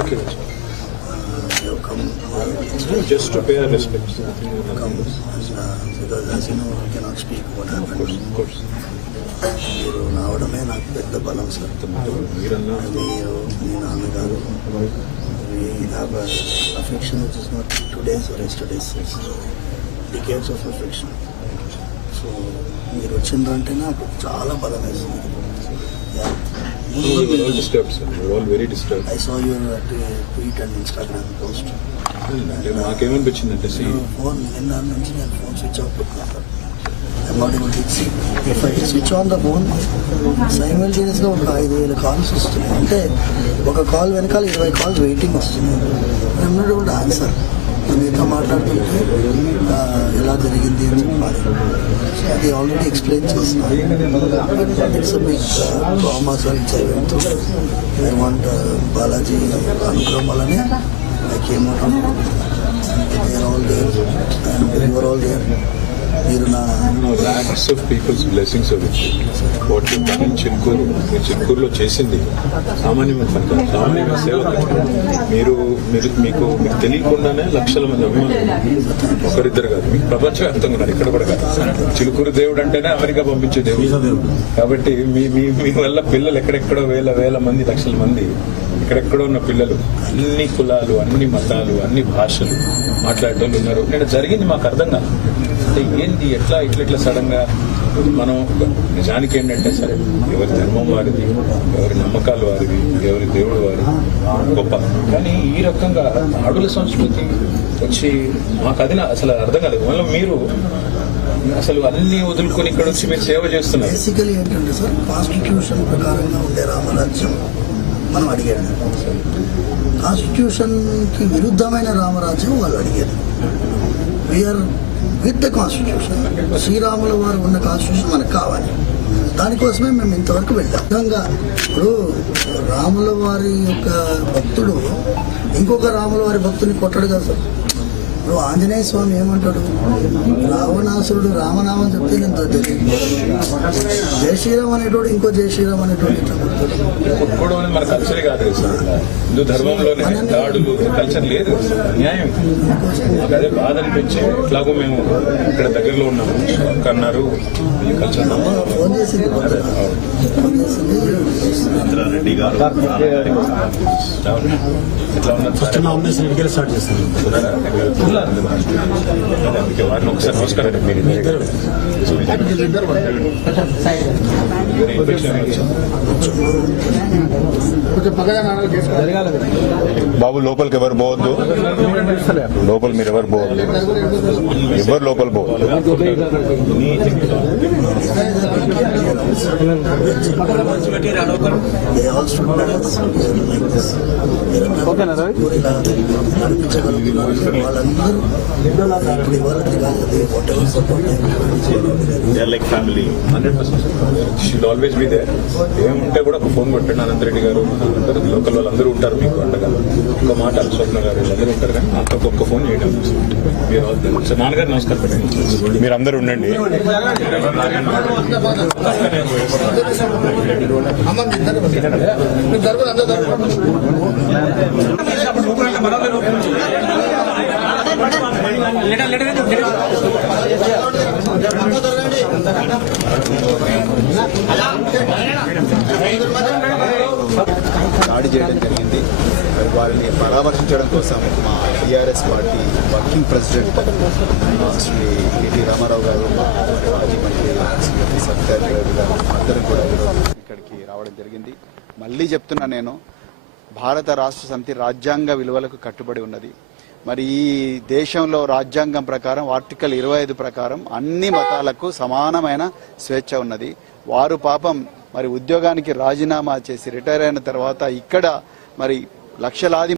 Okay. Just to pay our respects. Because as you know, we cannot speak what happened. Of course. మీరు రావడమే నాకు పెద్ద బలం sir. మీరు మీ నాన్నగారు we have an affection which is not today's or yesterday's, it's decades of affection. So మీరు వచ్చిందంటే నాకు చాలా బలం వేస్తుంది. We were all disturbed, sir. We were all very disturbed. I saw your tweet and Instagram post. నాకేమనిపించిందంటే phone నిన్న నుంచి నేను ఫోన్ స్విచ్ ఆఫ్ పెట్టుకున్నాను. I'm not able to see. If I switch on the phone, సైమల్టేనియస్గా ఒక 5,000 calls వస్తున్నాయి. అంటే ఒక call వెనకాల 20 కాల్స్ వెయిటింగ్ వస్తున్నాయి. I'm not able to answer. మీతో మాట్లాడుతుంటే ఎలా జరిగింది అని చెప్పాలి. అది ఆల్రెడీ ఎక్స్ప్లెయిన్ చేస్తున్నాను. It's a big trauma sir. It's I want Balaji అనుగ్రహం వల్లనే I came out of it. They are all there and you are all there. Lakhs of people's blessings are with you. What you've done in చిలుకూరులో చేసింది సామాన్యమైన పని కాదు, సామాన్యమైన సేవ కాదు. మీకు తెలియకుండానే లక్షల మంది అభిమానులు, ఒకరిద్దరు కాదు, మీకు ప్రపంచవ్యాప్తంగా ఉన్నారు, ఇక్కడ కూడా కాదు. చిలుకూరు దేవుడు అంటేనే అమెరికా పంపించే దేవుడు. కాబట్టి మీ వల్ల పిల్లలు ఎక్కడెక్కడో వేల మంది, లక్షల మంది ఎక్కడెక్కడో ఉన్న పిల్లలు అన్ని కులాలు, అన్ని మతాలు, అన్ని భాషలు మాట్లాడేటోళ్ళు ఉన్నారు. నేను జరిగింది మాకు అర్థం కాదు. అంటే ఏంది, ఇట్లా సడన్ గా మనం నిజానికి ఏంటంటే సరే ఎవరి ధర్మం వారిది, ఎవరి నమ్మకాలు వారిది, ఎవరి దేవుడు వారి గొప్ప. కానీ ఈ రకంగా ఆడుల సంస్కృతి వచ్చి మాకు అది అసలు అర్థం కాలేదు. మళ్ళీ మీరు అసలు అన్ని వదులుకొని ఇక్కడ వచ్చి మీరు సేవ చేస్తున్నారు. బేసికలీ ఏంటంటే సార్, కాన్స్టిట్యూషన్ ప్రకారంగా ఉండే రామరాజ్యం మనం అడిగాడు. కాన్స్టిట్యూషన్ కి విరుద్ధమైన రామరాజ్యం వాళ్ళు అడిగారు. We are with the constitution. శ్రీరాముల వారు ఉన్న కాన్స్టిట్యూషన్ మనకు కావాలి. దానికోసమే మేము ఇంతవరకు వెళ్ళాం. విధంగా ఇప్పుడు రాముల వారి యొక్క భక్తుడు ఇంకొక రాముల వారి భక్తుని కొట్టడు కదా సార్. ఇప్పుడు ఆంజనేయ స్వామి ఏమంటాడు, రావణాసురుడు రామనామం చెప్తే నేను తెలియదు, జై శ్రీరామ్ అనేటోడు ఇంకో జై శ్రీరామ్ అనేటోడు ఇట్లా కొట్టుకోవడం అనేది మన కల్చరే కాదు సార్. హిందూ ధర్మంలోనే దాడులు కల్చర్ లేదు, న్యాయం. మాకు అదే బాధ అనిపించి ఎట్లాగో మేము ఇక్కడ దగ్గరలో ఉన్నాము అన్నారు ఈ కల్చర్. ఫోన్ చేసింది రెడ్డి గారు ఎట్లా ఉన్నారు స్టార్ట్ చేస్తారు. అందుకే వారిని ఒకసారి నమస్కారం. బాబు లోపలికి ఎవరు పోవద్దు, లోపల మీరు ఎవరు పోవద్దు, ఎవరు లోపల పోవద్దు. Like family 100%. She'll always be there. ఏముంటే కూడా ఒక ఫోన్ కొట్టండి. అనంతరెడ్డి గారు లోకల్ వాళ్ళందరూ ఉంటారు మీకు అండగా. ఒక మాట స్వప్న గారు వీళ్ళందరూ ఉంటారు. కానీ నాకు ఒక్క ఫోన్ చేయడం. సార్ నాన్నగారు నమస్కారం పెట్టండి. మీరు అందరూ ఉండండి. దాడి చేయడం జరిగింది. వారిని పరామర్శించడం కోసం మా TRS party working president Shri KT Rama Rao గారు, మాజీ మంత్రి శ్రీ సత్యారెడ్డి గారు అందరూ కూడా ఇక్కడికి రావడం జరిగింది. మళ్ళీ చెప్తున్నా, నేను భారత రాష్ట్ర సమితి రాజ్యాంగ విలువలకు కట్టుబడి ఉన్నది. మరి ఈ దేశంలో రాజ్యాంగం ప్రకారం ఆర్టికల్ 25 ప్రకారం అన్ని మతాలకు సమానమైన స్వేచ్ఛ ఉన్నది. వారు పాపం మరి ఉద్యోగానికి రాజీనామా చేసి రిటైర్ అయిన తర్వాత ఇక్కడ మరి లక్షలాది